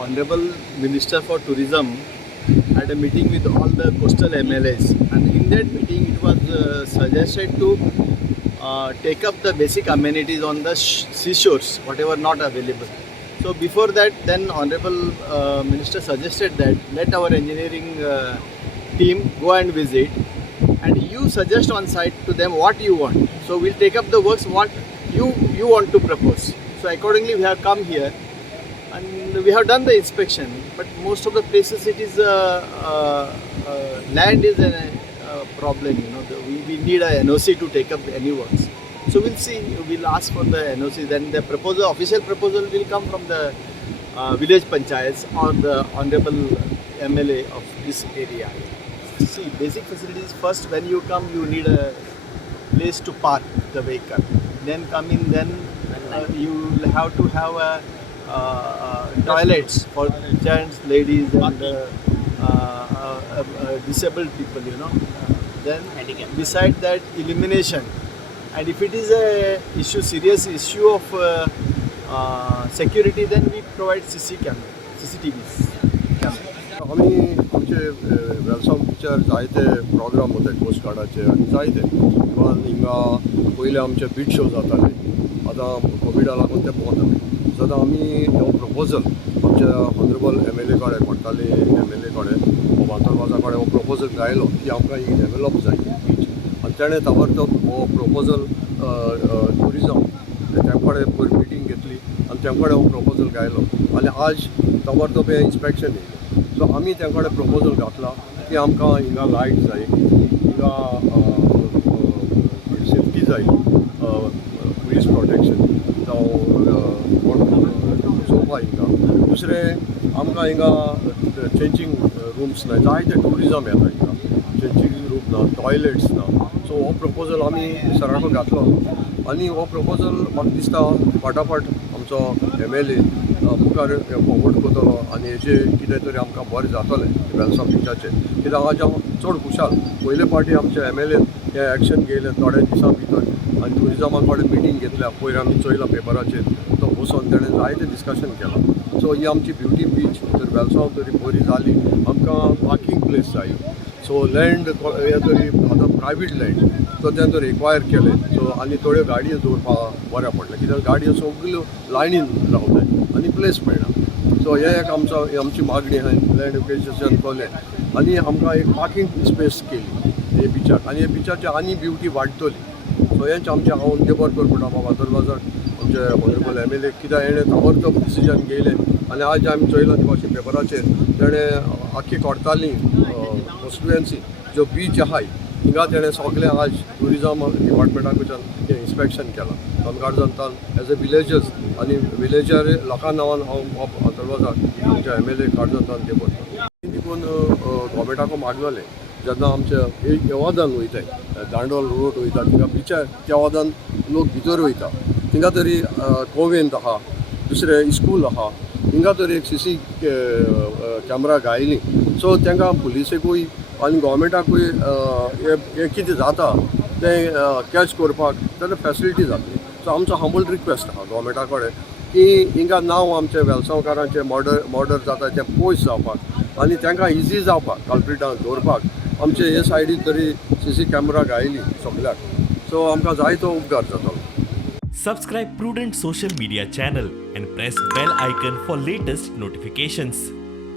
Honorable Minister for Tourism had a meeting with all the coastal MLAs, and in that meeting it was suggested to take up the basic amenities on the seashores, whatever not available. So before that, then Honorable Minister suggested that let our engineering team go and visit, and you suggest on site to them what you want. So we'll take up the works what you want to propose. So accordingly we have come here and we have done the inspection, but most of the places it is land is a problem. We need a NOC to take up any works. So we'll see. We'll ask for the NOC. Then the proposal, official proposal, will come from the village panchayats or the honorable MLA of this area. See, basic facilities first. When you come, you need a place to park the vehicle. Then come in. Then you will have to have toilets for gents, ladies, and disabled people. Then beside that, illumination. And if it is a serious issue of security, then we provide CCTVs. आम्ही आमचे वेलसांव बीचार जायते programme होते coast गार्डाचे आनी जायते even हिंगा पयले आमचे beach show जाताले आतां कोविडा लागून ते बंद जाले सो आतां आमी हो प्रपोजल आमच्या ऑनरेबल MLA कडेन कोर्ताले MLA कडेन बांदोरवाजा कडेन हो प्रपोजल गायलो की आमकां ही डेवलप जाय बीच आनी तेणें ताबडतोब हो प्रपोजल ट्युरिजम तें कडेन पयर मिटींग घेतली आनी तें कडेन हो प्रपोजल गायलो आनी आज ताबडतोब हें इन्स्पेक्शन येयलें सो आमी तेंकडे प्रपोजल घातला की आमकां हिंगा लायट जाय हिंगा सेफ्टी जाय पुलीस प्रोटेक्शन जावं चोवपा हिंगा दुसरें आमकां हिंगा चेंजींग रूम्स ना जायते ट्युरिजम येता हिंगा चेंजींग रूम ना टॉयलेट्स ना सो हो प्रपोजल आमी सराको घातलो आनी हो प्रपोजल म्हाका दिसता फाटाफाट आमचो MLA मुखार फॉवर्ड करतलो आनी हेजे कितें तरी आमकां बरें जातलें वेलसांव बिचाचें कित्याक आज हांव चड खुशाल पयले फावटी आमचे MLA हें एक्शन घेयलें थोड्या दिसां भितर आनी ट्युरिजमा कडेन मिटींग घेतल्या पयर आमी चोयलां पेपराचेर तो बसोन तेणें जायतें डिस्कशन केलां सो ही आमची ब्युटी बीच तर वेलसांव तरी बरी जाली आमकां पार्किंग प्लेस जाय सो लँड हें तरी आतां प्रायवेट लँड सो तें तरी एक्वायर केलें सो आनी थोड्यो गाडयो दवरपाक बऱ्या पडलें कित्याक गाडयो सगल्यो लायनीन रावताय आनी प्लेस मेळना सो हे एक आमची मागणी आहा लँड एक्विजिशन केलें आनी आमकां एक पार्किंग स्पेस केली हे बिचार आनी हे बिचाची आनी ब्युटी वाडटली सो हेंच आमचें हांव देबर करपा बाबा दरवाजा आमचे ऑनरेबल MLA कित्याक हेणें ताबडतोब डिसिजन घेयलें आनी आज आमी चोयलां दिवपाचें पेपराचेर तेणें आख्खी कोर्ताली कॉन्स्टिट्युएन्सी जो बीच आहाय हिंगा तेणें सगळें आज ट्युरिजम डिपार्टमेंटा कडच्यान हें इन्स्पेक्शन केलां कनगारजंतान एज अ विलेजर्स आनी विलेजर लोकां नांवान हांव दरवाजा आमच्या MLA काडजंतान ते करता देखून गोवमेंटाको मागलोलें जेन्ना आमचे येवादान वयताय दांडोल रोड वयता थिंगा बिचार त्या वादान लोक भितर वयता थिंगा तरी कोवेंत आहा दुसरें इस्कूल आहा हिंगा तरी एक CC कॅमेरा घायली सो तांकां पुलिसेकूय आनी गोवमेंटाकूय हें कितें जाता तें कॅच करपाक जाल्यार फॅसिलिटी जातली सो आमचो हंबल रिक्वेस्ट आहा गोवमेंटा कडेन की हिंगा नांव आमचे वेलसांवकारांचें मर्डर जाता तें पयस जावपाक आनी तांकां इजी जावपाक कल्प्रिटांक दवरपाक आमचे हे सायडीक तरी CC कॅमेरा घायली सगल्याक सो आमकां जायतो उपकार जातलो Subscribe Prudent social media channel and press bell icon for latest notifications.